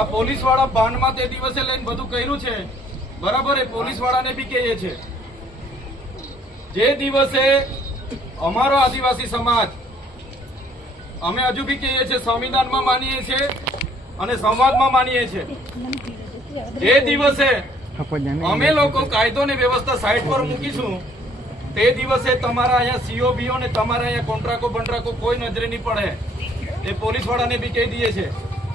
આ પોલીસવાળા બાનમાં તે દિવસે લઈને બધું કર્યું છે. બરાબર, એ પોલીસ વાળાને બી કહીએ છે જે દિવસે અમારો આદિવાસી સમાજ, અમે હજુ બી કહીએ છીએ, સંવિધાનમાં માનીએ છીએ અને સંવાદમાં માનીએ છીએ. જે દિવસે અમે લોકો કાયદો ને વ્યવસ્થા સાઈડ પર મૂકીશું, તે દિવસે તમારા અહીંયા સીઓબીઓ ને તમારા અહીંયા કોન્ટ્રાકો બંટ્રાકો કોઈ નજરે નહીં પડે. એ પોલીસ વાળાને બી કહી દઈએ છે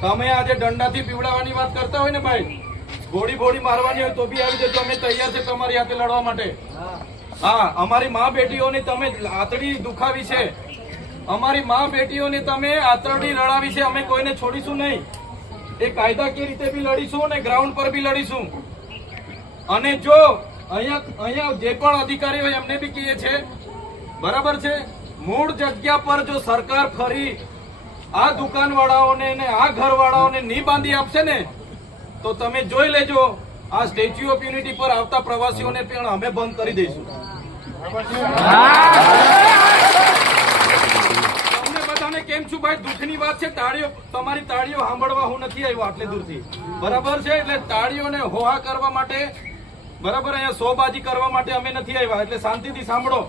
તમે આજે દંડાથી પીવડાવવાની વાત કરતા હોય ને ભાઈ? ગોળી ગોળી મારવાની હોય તો બી આવી જજો, અમે તૈયાર છે તમારી હાથે લડવા માટે. હા, અમારી મા બેટીઓને તમે આતડી દુખાવી છે. અમારી મા બેટીઓને તમે આતરડી લડાવી છે, અમે કોઈને છોડીશું નહીં. એ કાયદાકીય રીતે બી લડીશું અને ગ્રાઉન્ડ પર બી લડીશું. અને જો અહીંયા અહીંયા જે પણ અધિકારી હોય એમને બી કહીએ છે, બરાબર છે? મૂળ જગ્યા પર જો સરકાર ફરી આ દુકાનવાળાઓને ને આ ઘરવાળાઓને નહીં બાંધી આપશે ને, તો તમે જોઈ લેજો, આ સ્ટેચ્યુ ઓફ યુનિટી પર આવતા પ્રવાસીઓને પણ અમે બંધ કરી દઈશું. તમને બધાને કેમ છું ભાઈ? દુઃખની વાત છે, તાળીઓ, તમારી તાળીઓ સાંભળવા હું નથી આવ્યો આટલે દૂરથી. બરાબર છે? એટલે તાળીઓને હોહા કરવા માટે, બરાબર, અહીંયા સોબાજી કરવા માટે અમે નથી આવ્યા, એટલે શાંતિથી સાંભળો.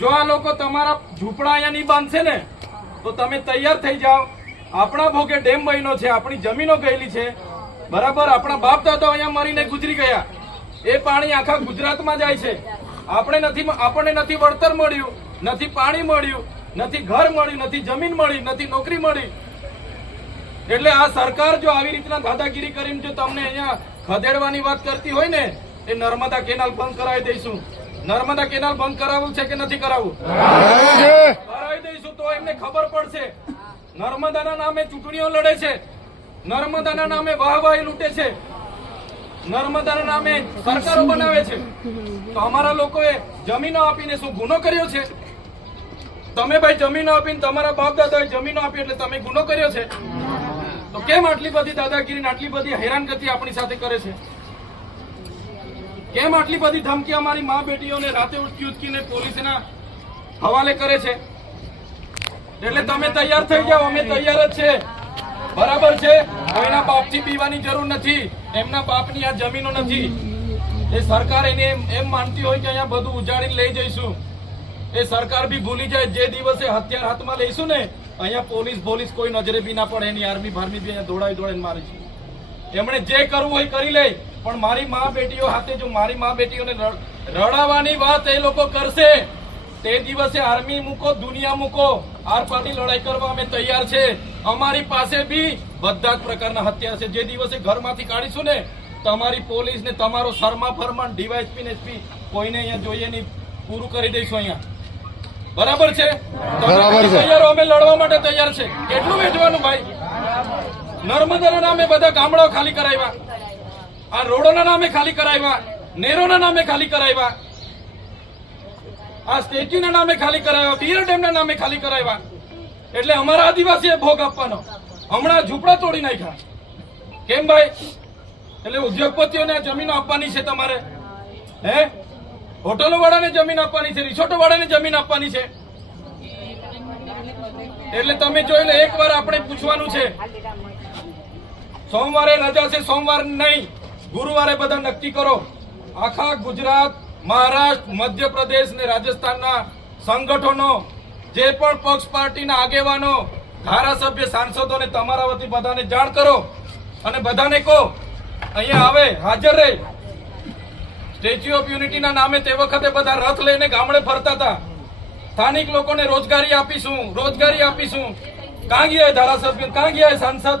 જો આ લોકો તમારા ઝૂંપડા અહીંયા નહીં બાંધશે ને તો તમે તૈયાર થઈ જાઓ. આપણા ભોગે ડેમ બન્યો છે, આપણી જમીનો ગયેલી છે. બરાબર, આપણા બાપ દાદા અહીંયા મરીને ગુજરી ગયા. એ પાણી આખા ગુજરાતમાં જાય છે. આપણે નથી આપણને નથી વળતર મળ્યું, નથી પાણી મળ્યું, નથી ઘર મળ્યું, નથી જમીન મળી, નથી નોકરી મળી. એટલે આ સરકાર જો આવી રીતના દાદાગીરી કરીને જો તમને અહીંયા ખદેડવાની વાત કરતી હોય ને, એ નર્મદા કેનાલ બંધ કરાવી દઈશું. નર્મદા કેનાલ બંધ કરાવવું છે કે નથી કરાવવું? કરાવી તો એમને ખબર પડશે. નર્મદાના નામે ચૂંટણીઓ લડે છે. નર્મદાના નામે વાહવાહી લૂંટે છે. નર્મદાના નામે સરકારો બનાવે છે. તો અમારા લોકોએ જમીનો આપીને શું ગુનો કર્યો છે? તમે ભાઈ જમીનો આપીને તમારા બાપ દાદાએ જમીનો આપી એટલે તમે ગુનો કર્યો છે? તો કેમ આટલી બધી દાદાગીરી આટલી બધી હેરાનગતિ આપણી સાથે કરે છે? કેમ આટલી બધી ધમકી અમારી મા બેટીઓને રાતે ઉચકી ઉચકીને પોલીસના હવાલે કરે છે? એટલે તમે તૈયાર થઈ જાઓ, અમે તૈયાર જ છે. બરાબર છે? કોઈના બાપથી પીવાની જરૂર નથી, એમના બાપની આ જમીનો નથી. એ સરકાર એને એમ માનતી હોય કે અહીંયા બધું ઉજાડીને લઈ જઈશું. એ સરકાર બી ભૂલી જાય, જે દિવસે હથિયાર હાથમાં લઈશું ને, અહીંયા પોલીસ પોલીસ કોઈ નજરે બી ના પડે, એની આર્મી ફાર્મી બી અહીંયા દોડાવી દોડાઈને છે. એમણે જે કરવું હોય કરી લે, પણ મારી મા બેટીઓ હાથે જો મારી મા બેટીઓને રડાવાની વાત એ લોકો કરશે તે દિવસે આર્મી મૂકો દુનિયા મૂકો. આર પારની લડાઈ કરવા અમે તૈયાર છે. અમારી પાસે બી બધા જ પ્રકારના હથિયાર છે. જે દિવસે ઘરમાંથી કાઢીશું ને તમારી પોલીસ ને તમારો શર્મા ફરમાન ડીવાયસપી ને એસપી કોઈને અહીંયા જોઈએ નહીં. પૂરું કરી દઈશું અહીંયા. બરાબર છે? બરાબર છે. અમે લડવા માટે તૈયાર છે. કેટલું વેચવાનું ભાઈ? નર્મદાના નામે બધા ગામડાઓ ખાલી કરાવ્યા. આ રોડોના નામે ખાલી કરાવ્યા. નેરોના નામે ખાલી કરાવ્યા. આ સ્ટેચ્યુના નામે ખાલી કરાવ્યા બીર ડેમના નામે ખાલી કરાવ્યા. એટલે અમારા આદિવાસીએ ભોગ આપવાનો. હમણાં ઝૂંપડા તોડી નાખ્યા. કેમ ભાઈ? એટલે ઉદ્યોગપતિઓને જમીન આપવાની છે તમારે. હે? હોટલો વાળાને જમીન આપવાની છે રિસોર્ટો વાળાને જમીન આપવાની છે. એટલે તમે જોઈ લે, એક વાર આપણે પૂછવાનું છે. સોમવારે રજા છે, સોમવાર નહીં. ગુરુવારે બધા નક્કી કરો. આખા ગુજરાત મહારાષ્ટ્ર, મધ્યપ્રદેશ ને રાજસ્થાનના સંગઠનો, જે પણ પક્ષ પાર્ટીના આગેવાનો, ધારાસભ્ય સાંસદોને તમારા વતી બધાને જાણ કરો અને બધાને કહો, અહીંયા આવે, હાજર રહે. સ્ટેચ્યુ ઓફ યુનિટીના નામે તે વખતે બધા રથ લઈને ગામડે ફરતા હતા. સ્થાનિક લોકોને રોજગારી આપીશું રોજગારી આપીશું. કાં ગયા ધારાસભ્ય કાં ગયા સાંસદ.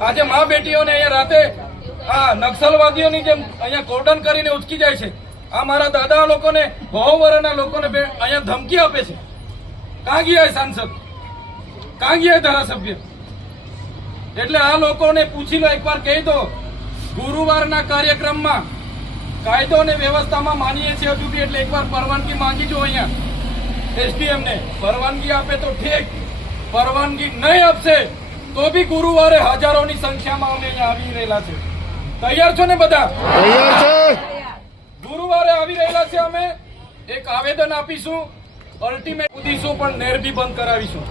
આજે મા બેટીઓને અહીંયા રાતે આ નક્સલવાદીઓની જેમ અહીંયા કોર્ડન કરીને ઉચકી જાય છે. આ મારા દાદા લોકોને, બહુ વર્ષના લોકોને અહીંયા ધમકી આપે છે. કાં સાંસદ. કાં ધારાસભ્ય. એટલે આ લોકોને પૂછી લો, એકવાર કહી દો, ગુરુવારના કાર્યક્રમમાં કાયદો અને વ્યવસ્થામાં માનીએ છીએ હજુ બી, એટલે એકવાર પરવાનગી માંગી જો અહીંયા. એસડીએમ ને પરવાનગી આપે તો ઠીક, પરવાનગી નહીં આપશે, તો બી ગુરુવારે હજારોની સંખ્યામાં અમે અહીંયા આવી રહેલા છે તૈયાર છો ને બધા? તૈયાર છે. ગુરુવારે આવી રહેલા છે અમે. એક આવેદન આપીશું. અલ્ટિમેટ કૂદીશું, પણ નેર બી બંધ કરાવીશું.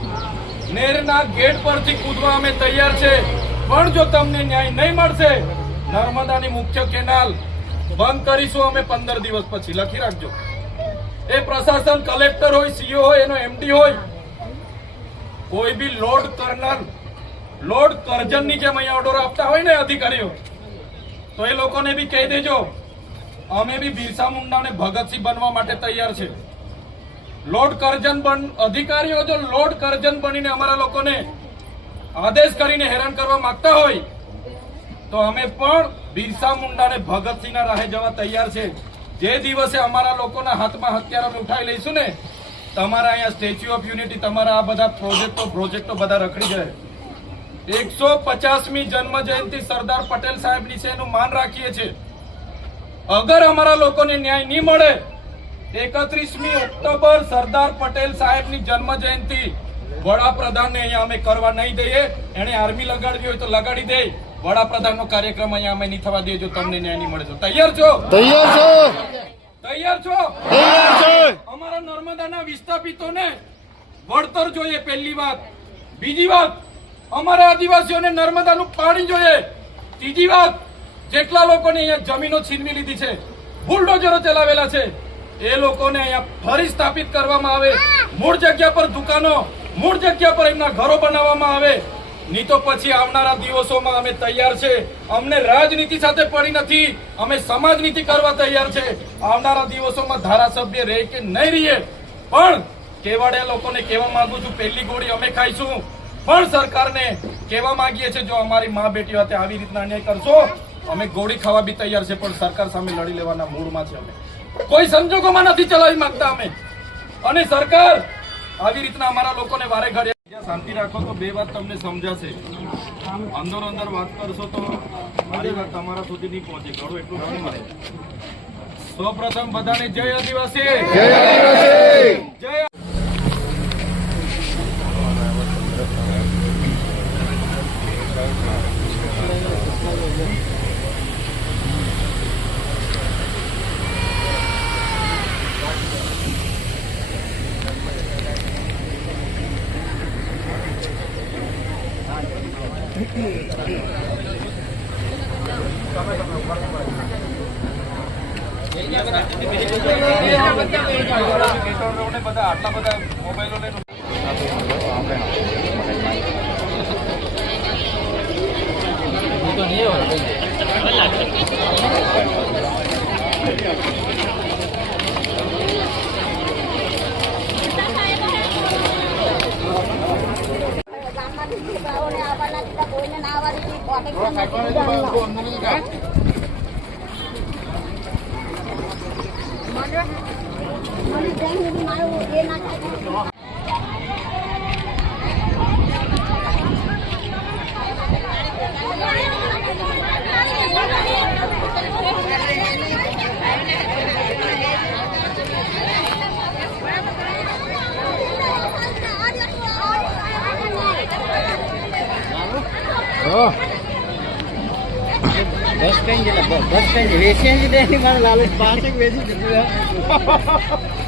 નેરના ગેટ પરથી કૂદવા અમે તૈયાર છે. પણ જો તમને ન્યાય નહીં મળશે, નર્મદાની મુખ્ય કેનાલ બંધ કરીશું અમે પંદર દિવસ પછી. લખી રાખજો. એ પ્રશાસન કલેક્ટર હોય, સીઓ હોય, એનો એમડી હોય, કોઈ બી લોડ કરનાર લોડ કરજણની જેમ અહીંયા ઓર્ડર આપતા હોય ને અધિકારીઓ, તો એ લોકોને બી કહી દેજો. અમે બી બિરસા મુંડા અને ભગતસિંહ બનવા માટે તૈયાર છે. લોર્ડ કરજન બન અધિકારીઓ જો લોર્ડ કરજન બનીને અમારા લોકોને આદેશ કરીને હેરાન કરવા માંગતા હોય, તો અમે પણ બિરસા મુંડા અને ભગતસિંહના રાહે જવા તૈયાર છે. જે દિવસે અમારા લોકોના હાથમાં હથિયાર અમે ઉઠાવી લઈશું ને, તમારા અહીંયા સ્ટેચ્યુ ઓફ યુનિટી, તમારા આ બધા પ્રોજેક્ટો પ્રોજેક્ટો બધા રખડી જાય. એકસો પચાસમી જન્મ જયંતિ સરદાર પટેલ સાહેબની છે એનું માન રાખીએ છીએ. અગર અમારા લોકોને ન્યાય નહીં મળે એકત્રીસમી ઓક્ટોબર સરદાર પટેલ સાહેબની જન્મ જયંતિ વડાપ્રધાનને અહીંયા અમે કરવા નહીં દઈએ એને આર્મી લગાડવી હોય તો લગાડી દે. વડાપ્રધાનનો કાર્યક્રમ અહીંયા અમે નહીં થવા દઈએ જો તમને ન્યાય નહીં મળે તો. તૈયાર છો? તૈયાર છો? તૈયાર છો? તૈયાર છો? અમારા નર્મદાના વિસ્થાપિતોને વળતર જોઈએ પહેલી વાત. બીજી વાત અમારા આદિવાસીઓને નર્મદાનું પાણી જોઈએ. ત્રીજી વાત જેટલા લોકોને અહીંયા જમીનો છીનવી લીધી છે, બુલડોઝરો ચલાવેલા છે, એ લોકોને અહીંયા ફરી સ્થાપિત કરવામાં આવે. મૂળ જગ્યા પર દુકાનો, મૂળ જગ્યા પર એમના ઘરો બનાવવામાં આવે. નહીં તો પછી આવનારા દિવસોમાં અમે તૈયાર છે. અમને રાજનીતિ સાથે પડી નથી, અમે સમાજ નીતિ કરવા તૈયાર છે. આવનારા દિવસોમાં ધારાસભ્ય રહે કે નહીં રહીએ પણ કેવાડિયા લોકોને કહેવા માંગુ છું, પહેલી ગોળી અમે ખાઈશું. પણ સરકારને કહેવા માંગીએ છીએ, જો અમારી મા વાતે આવી રીતના અન્યાય કરશો. અમે ગોળી ખાવા બી તૈયાર છે પણ સરકાર સામે લડી લેવાના મૂડમાં છે અમે. કોઈ સંજોગોમાં નથી ચલાવી માંગતા અમે. અને સરકાર આવી રીતના અમારા લોકોને વારે ઘડે શાંતિ રાખો તો બે વાત તમને સમજાશે. અંદર અંદર વાત કરશો તો મારી વાત તમારા સુધી નહીં પહોંચે. ઘણું એટલું નહીં મળે સૌપ્રથમ બધાને જય આદિવાસી. જય આદિવાસી. જય બધા આટલા બધા મોબાઈલો લઈને ગામમાંથી છોકરાઓને આવવાના દીધા, કોઈને ના આવવા દીધી, protection નથી દીધા. મને મને જ્યાં સુધી મારું એ ના થાય બસ કઈ ગયેલા બસ કઈ વેચી દે મારા લાલચ પાંચેક વેચી દીધું